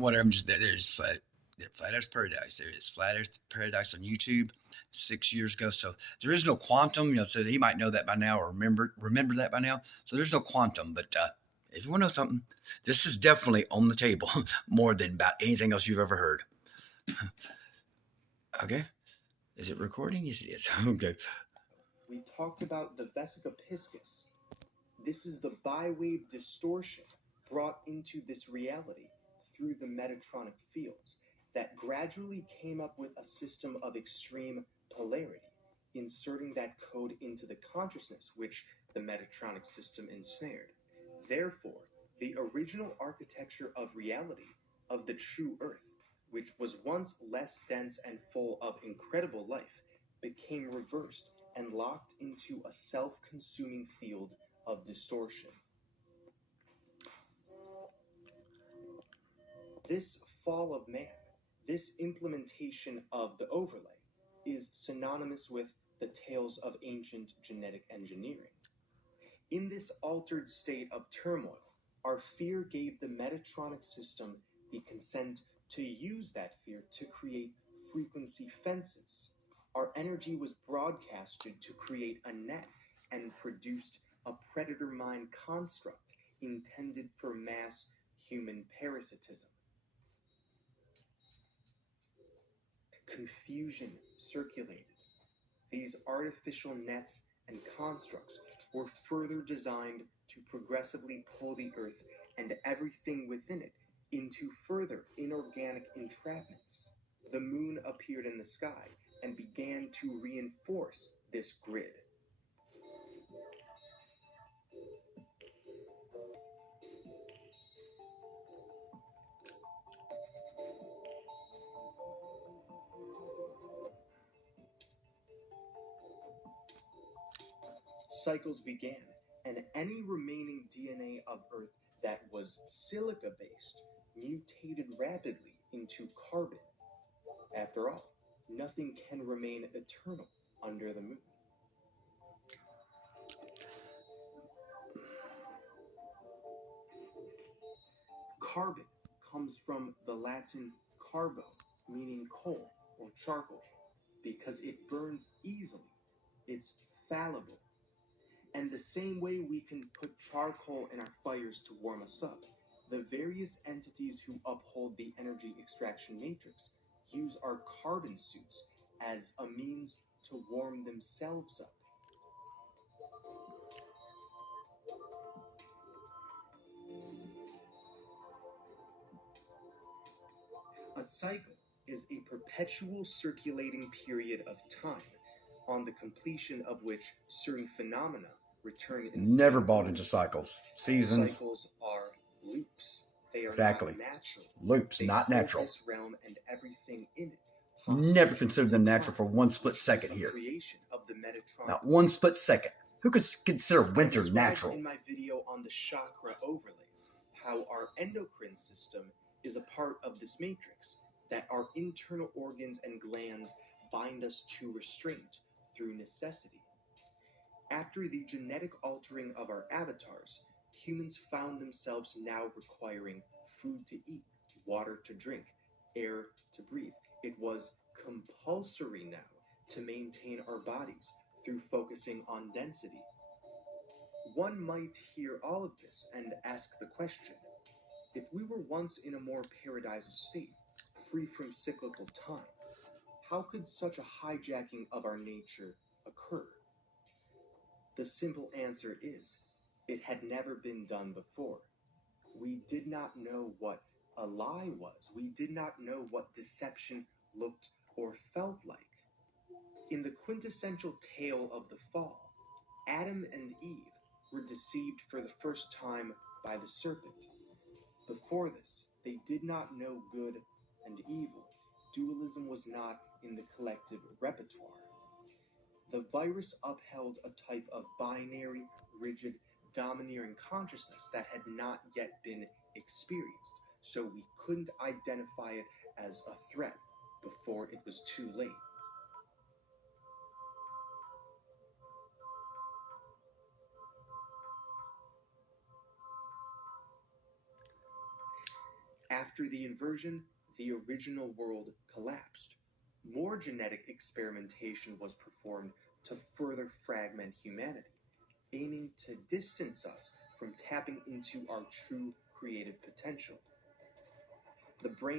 whatever. I'm just there's Flat Earth Paradise. There is Flat Earth Paradise on YouTube 6 years ago. So there is no quantum, so he might know that by now or remember that by now. So there's no quantum, but if you want to know something, this is definitely on the table more than about anything else you've ever heard. Okay. Is it recording? Yes, it is. Okay. We talked about the vesica piscis. This is the bi-wave distortion brought into this reality through the Metatronic fields that gradually came up with a system of extreme polarity, inserting that code into the consciousness which the Metatronic system ensnared. Therefore, the original architecture of reality, of the true Earth, which was once less dense and full of incredible life, became reversed and locked into a self-consuming field of distortion. This fall of man, this implementation of the overlay, is synonymous with the tales of ancient genetic engineering. In this altered state of turmoil, our fear gave the Metatronic system the consent to use that fear to create frequency fences. Our energy was broadcasted to create a net and produced a predator mind construct intended for mass human parasitism. Confusion circulated. These artificial nets and constructs were further designed to progressively pull the Earth and everything within it into further inorganic entrapments. The moon appeared in the sky and began to reinforce this grid. Cycles began, and any remaining DNA of Earth that was silica-based mutated rapidly into carbon. After all, nothing can remain eternal under the moon. Carbon comes from the Latin carbo, meaning coal or charcoal, because it burns easily. It's fallible. And the same way we can put charcoal in our fires to warm us up, the various entities who uphold the energy extraction matrix use our carbon suits as a means to warm themselves up. A cycle is a perpetual circulating period of time, on the completion of which certain phenomena return in Never bought into cycles. Seasons. Cycles are loops. They are Exactly. not natural. Loops, They not hold natural. this realm and everything in it. Never considered them to natural for time, one split which was second a here. creation of the Metatron. Not one split second. Who could consider I winter described natural? in my video on the chakra overlays how our endocrine system is a part of this matrix, that our internal organs and glands bind us to restraint through necessity. After the genetic altering of our avatars, humans found themselves now requiring food to eat, water to drink, air to breathe. It was compulsory now to maintain our bodies through focusing on density. One might hear all of this and ask the question, if we were once in a more paradisal state, free from cyclical time, how could such a hijacking of our nature occur? The simple answer is, it had never been done before. We did not know what a lie was. We did not know what deception looked or felt like. In the quintessential tale of the fall, Adam and Eve were deceived for the first time by the serpent. Before this, they did not know good and evil. Dualism was not in the collective repertoire. The virus upheld a type of binary, rigid, domineering consciousness that had not yet been experienced, so we couldn't identify it as a threat before it was too late. After After the inversion, the original world collapsed. More genetic experimentation was performed to further fragment humanity, aiming to distance us from tapping into our true creative potential. The brain